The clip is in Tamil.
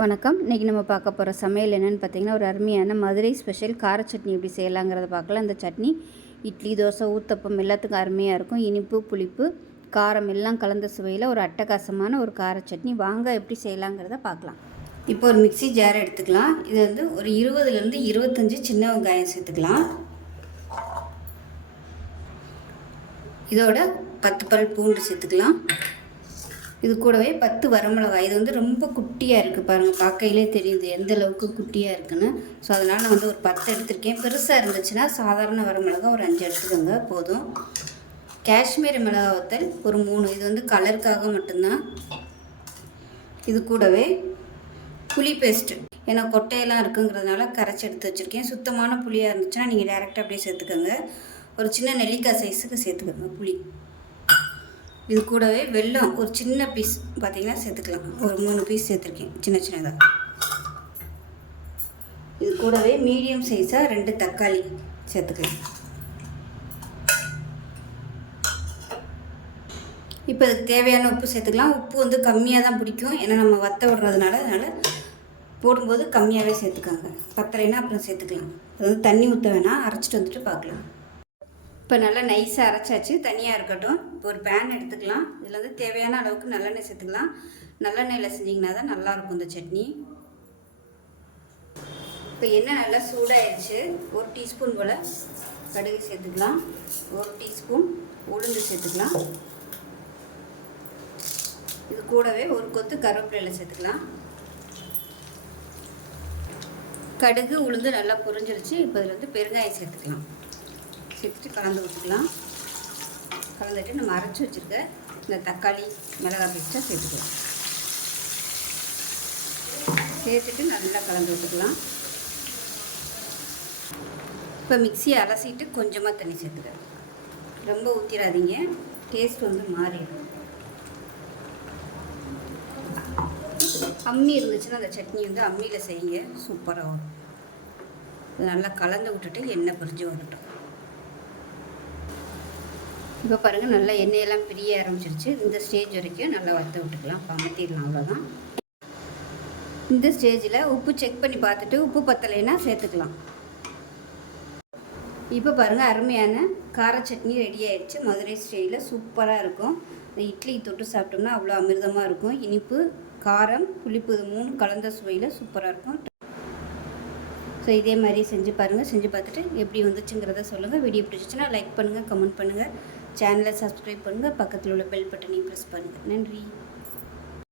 வணக்கம். இன்றைக்கி நம்ம பார்க்க போகிற சமையல் என்னென்னு பார்த்தீங்கன்னா ஒரு அருமையான மதுரை ஸ்பெஷல் கார சட்னி எப்படி செய்யலாங்கிறத பார்க்கலாம். அந்த சட்னி இட்லி தோசை ஊத்தப்பம் எல்லாத்துக்கும் அருமையாக இருக்கும். இனிப்பு புளிப்பு காரம் எல்லாம் கலந்த சுவையில் ஒரு அட்டகாசமான ஒரு கார சட்னி. வாங்க எப்படி செய்யலாங்கிறத பார்க்கலாம். இப்போ ஒரு மிக்ஸி ஜார் எடுத்துக்கலாம். இது வந்து ஒரு இருபதுலேருந்து இருபத்தஞ்சி சின்ன வெங்காயம் சேர்த்துக்கலாம். இதோட பத்து பல் பூண்டு சேர்த்துக்கலாம். இது கூடவே பத்து வரமிளகாய். இது வந்து ரொம்ப குட்டியாக இருக்குது பாருங்கள் பார்க்கையிலே தெரியுது எந்த அளவுக்கு குட்டியாக இருக்குன்னு. ஸோ அதனால் நான் வந்து ஒரு பத்து எடுத்திருக்கேன். பெருசாக இருந்துச்சுன்னா சாதாரண வரமிளகா ஒரு அஞ்சு எடுத்துக்கோங்க போதும். காஷ்மீரி மிளகா வத்தல் ஒரு மூணு. இது வந்து கலருக்காக மட்டும்தான். இது கூடவே புளி பேஸ்ட்டு. ஏன்னா கொட்டையெல்லாம் இருக்குங்கிறதுனால கரைச்சி எடுத்து வச்சுருக்கேன். சுத்தமான புளியாக இருந்துச்சுன்னா நீங்கள் டேரெக்டாக அப்படியே சேர்த்துக்கோங்க. ஒரு சின்ன நெல்லிக்காய் சைஸுக்கு சேர்த்துக்கோங்க புளி. இது கூடவே வெல்லம் ஒரு சின்ன பீஸ் பார்த்தீங்கன்னா சேர்த்துக்கலாம். ஒரு மூணு பீஸ் சேர்த்துருக்கேன் சின்ன சின்னதாக இது கூடவே மீடியம் சைஸாக ரெண்டு தக்காளி சேர்த்துக்கலாம். இப்போ அதுக்கு தேவையான உப்பு சேர்த்துக்கலாம். உப்பு வந்து கம்மியாக தான் பிடிக்கும். ஏன்னா நம்ம வத்த விடுறதுனால அதனால் போடும்போது கம்மியாகவே சேர்த்துக்காங்க. பத்தலைன்னா அப்புறம் சேர்த்துக்கலாம். அது வந்து தண்ணி ஊற்ற வேணாம். அரைச்சிட்டு வந்துட்டு பார்க்கலாம். இப்போ நல்லா நைஸாக அரைச்சாச்சு. தனியாக இருக்கட்டும். இப்போ ஒரு பேன் எடுத்துக்கலாம். இதில் வந்து தேவையான அளவுக்கு நல்லெண்ணெய் சேர்த்துக்கலாம். நல்லெண்ணெயில் செஞ்சிங்கன்னா தான் நல்லாயிருக்கும் இந்த சட்னி. இப்போ எண்ணெய் நல்லா சூடாயிடுச்சு ஒரு டீஸ்பூன் போல் கடுகு சேர்த்துக்கலாம். ஒரு டீஸ்பூன் உளுந்து சேர்த்துக்கலாம். இது கூடவே ஒரு கொத்து கருவேப்பிலையில் சேர்த்துக்கலாம். கடுகு உளுந்து நல்லா புரிஞ்சிருச்சு. இப்போ இதில் வந்து பெருங்காயம் சேர்த்துக்கலாம். சேர்த்துட்டு கலந்து விட்டுக்கலாம். கலந்துட்டு நம்ம அரைச்சி வச்சுருக்க இந்த தக்காளி மிளகாய் பேஸ்ட்டாக சேர்த்துக்கலாம். சேர்த்துட்டு நல்லா கலந்து விட்டுக்கலாம். இப்போ மிக்சியை அலசிட்டு கொஞ்சமாக தண்ணி சேர்த்துக்கிறேன் ரொம்ப ஊற்றிடாதீங்க டேஸ்ட் வந்து மாறிடும். அம்மி இருந்துச்சுன்னா அந்த சட்னி வந்து அம்மியில் செய்யுங்க. சூப்பராக வரும். நல்லா கலந்து விட்டுட்டு எண்ணெய் பிரிஞ்சு வரட்டும். இப்போ பாருங்கள் நல்லா எண்ணெயெல்லாம் பிரிய ஆரம்பிச்சிருச்சு. இந்த ஸ்டேஜ் வரைக்கும் நல்லா வறுத்த விட்டுக்கலாம். பமத்திடலாம் அவ்வளோதான். இந்த ஸ்டேஜில் உப்பு செக் பண்ணி பார்த்துட்டு உப்பு பத்தலைன்னா சேர்த்துக்கலாம். இப்போ பாருங்கள் அருமையான கார சட்னி ரெடி ஆயிடுச்சு. மதுரை ஸ்டைலில் சூப்பராக இருக்கும். இந்த இட்லி தொட்டு சாப்பிட்டோம்னா அவ்வளோ அமிர்தமாக இருக்கும். இனிப்பு காரம் புளிப்பு இது மூணு கலந்த சுவையில் சூப்பராக இருக்கும். ஸோ இதே மாதிரி செஞ்சு பாருங்கள் செஞ்சு பார்த்துட்டு எப்படி வந்துச்சுங்கிறத சொல்லுங்கள் வீடியோ பிடிச்சிச்சின்னா லைக் பண்ணுங்கள் கமெண்ட் பண்ணுங்கள் சேனலை சப்ஸ்கிரைப் பண்ணுங்கள் பக்கத்தில் உள்ள பெல் பட்டனையும் ப்ரெஸ் பண்ணுங்கள் நன்றி.